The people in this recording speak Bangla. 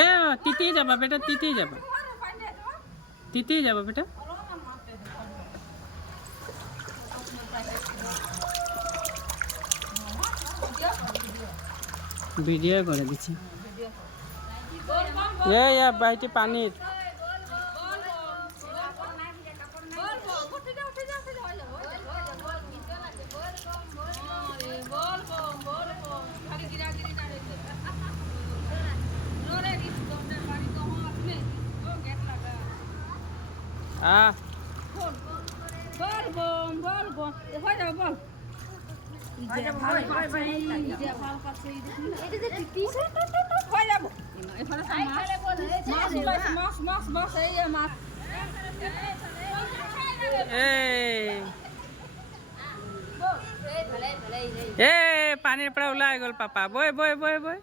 এ তিতি যাবা বেটা, তিতি যাবা, তিতি যাবা বেটা। ভিডিও করে দিচ্ছি। বাইটি পানির পানির পৰা ওলাই গ'ল পাপা। বই বই বই বই।